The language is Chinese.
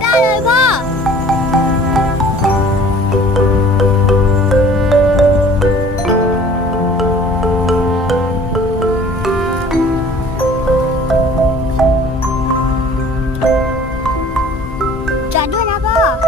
大雷波。转转雷波。